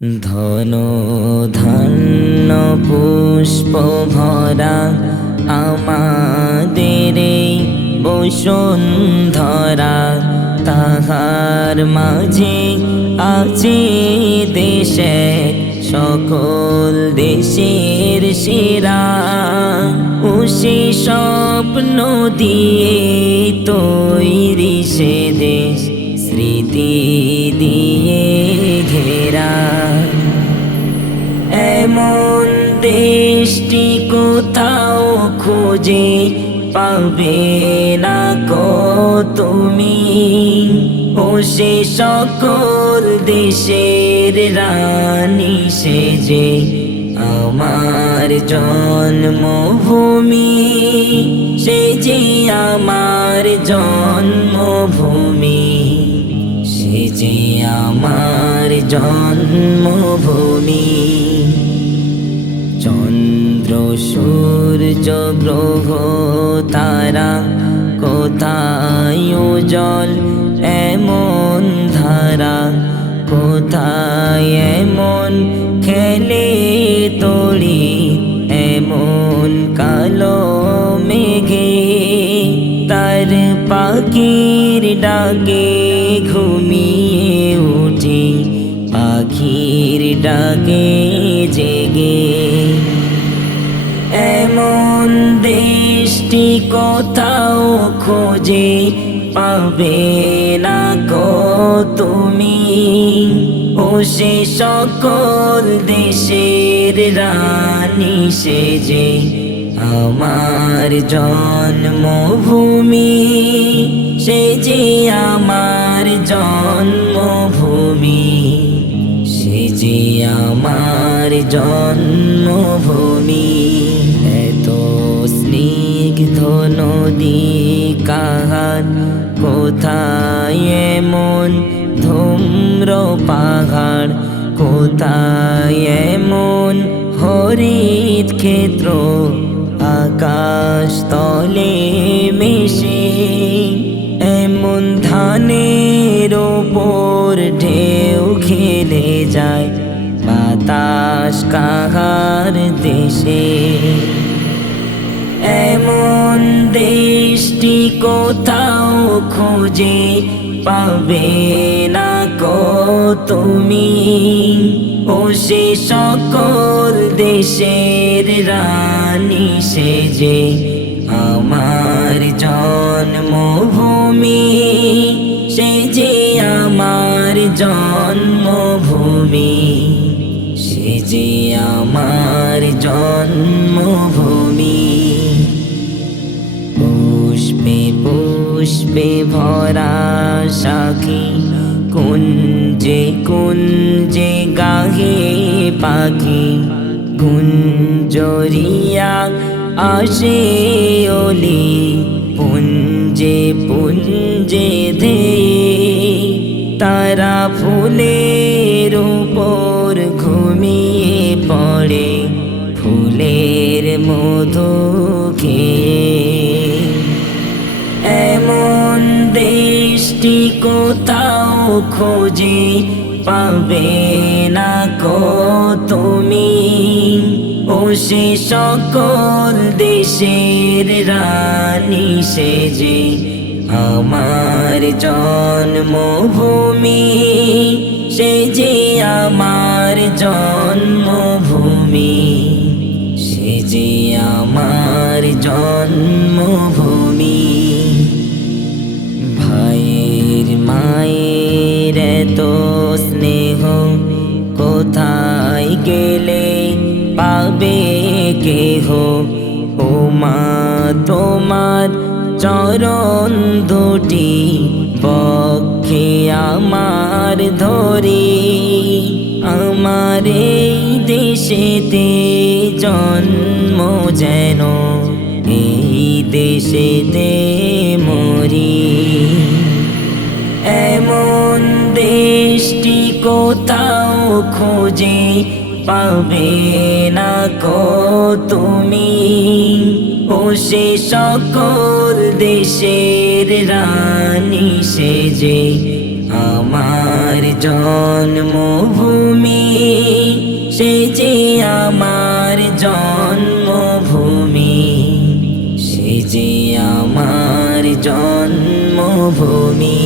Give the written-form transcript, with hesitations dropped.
ধন ধান্য পুষ্প ভরা আমাদের এই বসুন্ধরা, তাহার মাঝে আছে দেশে সকল দেশের সেরা। ও সে স্বপ্ন দিয়ে তৈরি সে দেশ, স্মৃতি দিয়ে ঘেরা। এমন দেশটি কোথাও খুঁজে পাবে না কো তুমি। ও সে সকল দেশের রানী সেজে আমার জন্মভূমি, সে যে আমার জন্মভূমি, সে যে আমার জন্মভূমি। চন্দ্র সূর্য গ্রহ তারা কোথায় উজ্জ্বল এমন ধারা, কোথায় এমন খেলে তড়ি এমন কালো মেঘে। তার পাখির ডাকে ঘুমিয়ে উঠি, পাখির ডাকে জেগে। এমন দেশটি কোথাও খোঁজে পাবে না কো তুমি। ও সে সকল দেশের রানী সেজে আমার জন্মভূমি, সে যে আমার জন্মভূমি, সে যে আমার জন্মভূমি। এত স্নিগ্ধ নদী কাহার, কোথায় এমন ধূম্র পাহাড়, কোথায় এমন হরিত ক্ষেত্র আকাশ তলে মিশে। এমন ধানের ওপর ঢেউ খেলে যায় বাতাস কাহার দেশে। এমন দেশটি কোথাও খুঁজে পাবে না কো তুমি। ও সে সকল দেশের রানী সেজে আমার জন্মভূমি, সে যে আমার জন্মভূমি, সে যে আমার জন্মভূমি। পুষ্পে পুষ্পে ভরা সাখী, কুঞ্জে কুঞ্জে গাহে পাখি। গুঞ্জরিয়া আসে ওলি, পুঞ্জে পুঞ্জে ধেয়ে। তারা ফুলের উপর ঘুমিয়ে পড়ে, ফুলের মধু খেয়ে। এমন দেশটি কোথাও খোঁজে পাবে না কো তুমি। ও সে সকল দেশের রানী সেজে আমার জন্মভূমি, সে যে আমার জন্মভূমি, সে যে আমার জন্মভূমি। ভাইয়ের মায়ের এত স্নেহ কোথায় গেলে পাবে কেহ। ও মা তোমার চরণ দুটি বক্ষে আমার ধরি। আমার এই দেশেতে জন্ম যেন এই দেশেতে মরি। এমন দেশটি কোথাও খোঁজে পাবে না কো তুমি। ও সে সকল দেশের রানী সেজে আমার জন্মভূমি জন্মভূমি, সে যে আমার জন্মভূমি।